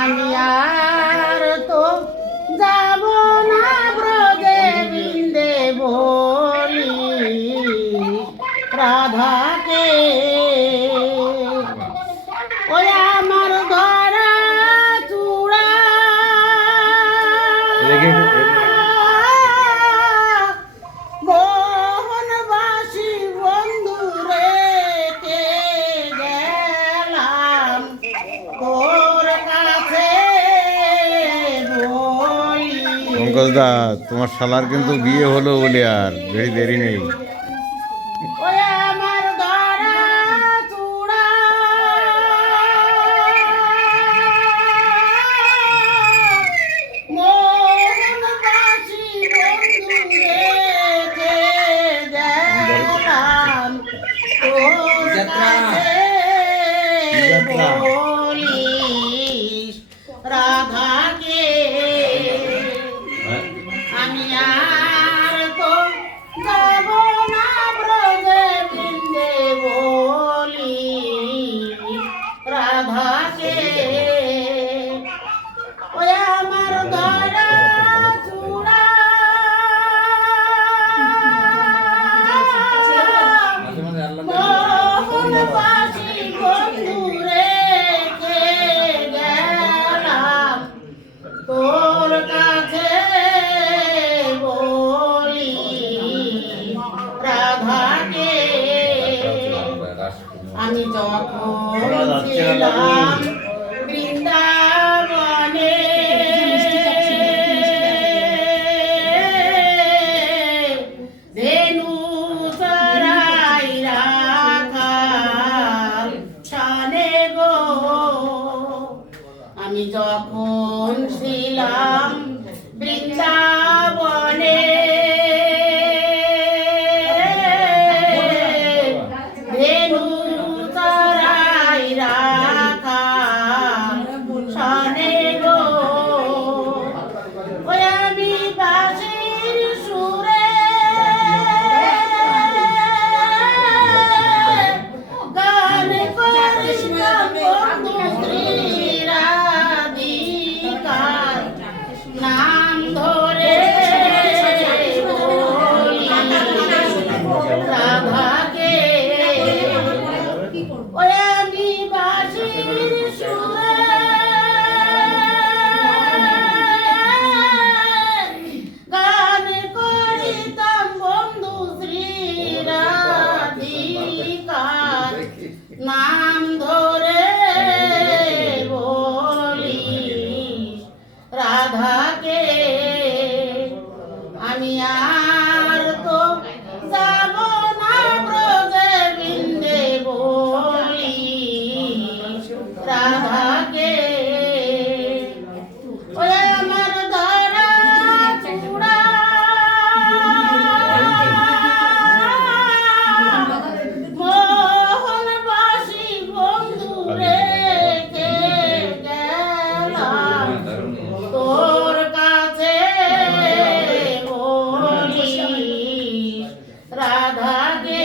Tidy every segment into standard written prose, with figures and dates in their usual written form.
আমি আর তো যাব না ব্রজে বৃন্দে বলি রাধাকে। ওই আমার ধরা চূড়া মোহনবাসী বন্ধু রেখে গেলাম তোর কাছে বলি। পঙ্কজদা, তোমার শালার কিন্তু বিয়ে হলো বলে আর বেশি দেরি নেই। ওই আমার ধরা চূড়া মোহনবাসী বন্ধু রেখে গেলাম তোর কাছে বলিস রাধাকে। আমি আর তো যাব না ব্রজে বৃন্দে বলি রাধাকে। ওই আমার ধরা চূড়া মোহনবাসী বন্ধু রেখে গেলাম তোর কাছে বলি রাধাকে। আমি যখন ছিলাম বৃন্দাবনে ধেনু চরাই রাখাল ছানে গো। আমি যখন ছিলাম বৃন্দাবনে ধেনু চরাই রাখাল ছানে গো। ওই আমি বাঁশির সুরে গান করিতাম বন্ধু শ্রীরাধিকার নাম ধরে বলি রাধাকে। ওই আমি বাঁশির সুরে গান করিতাম বন্ধু শ্রীরাধিকার নাম ধরে বলি রাধাকে। আমি আর তো যাব না ব্রজে বৃন্দে বলি রাধাকে। ওই আমার ধরা চূড়া মোহনবাসী বন্ধু রেখে গেলাম তোর কাছে বলি রাধাকে।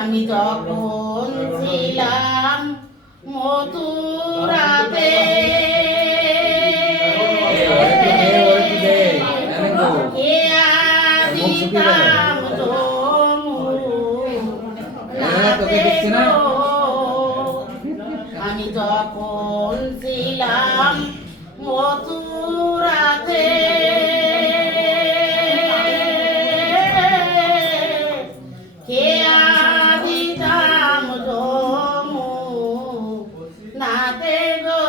আমি যখন ছিলাম মথুরাতে দিতাম আমি যখন ছিলাম মথুরাতে খেয়া দিতাম নাতে গো।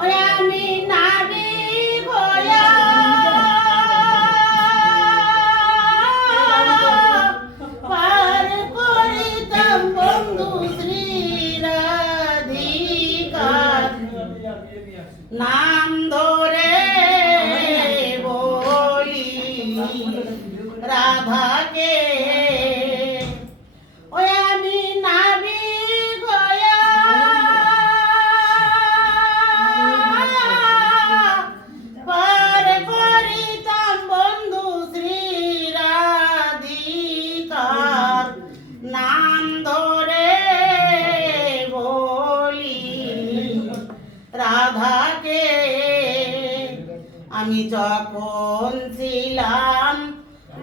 ওই আমি নাবিক হইয়া পার করিতাম বন্ধু শ্রীরাধিকার নাম ধরে বলি রাধাকে। ওই আমি নাবিক হইয়া পার করিতাম বন্ধু শ্রীরাধিকার নাম ধরে আমি যখন ছিলাম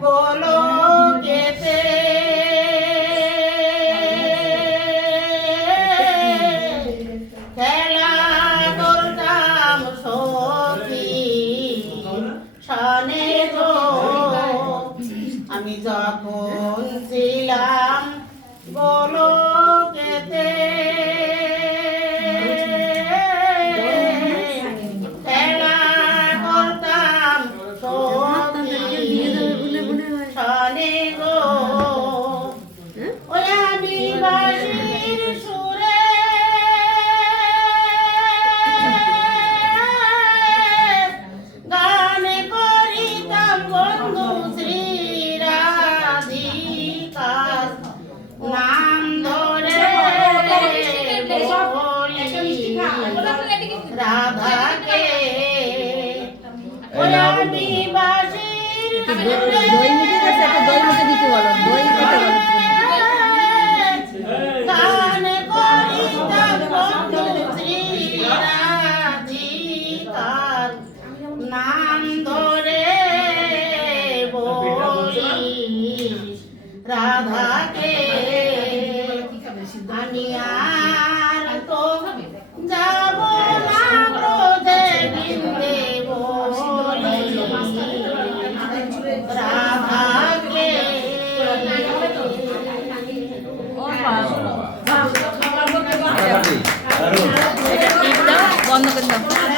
গোলকেতে খেলা করতাম সখী সনে গো আমি যখন ছিলাম গোলকেতে খেলা করতাম সখী সনে গো ওই আমি বাঁশির সুরে গান করিতাম বন্ধু শ্রী রাধিকার নাম ধরে বলি রাধাকে ওই আমি বাঁশির সুরে গান করিতাম বন্ধু শ্রী রাধিকার নাম ধরে বলি রাধাকে আমি আর তো যাব না ক্রোধে বৃন্দে বলি রাধাকে বন্ধ করে দাও।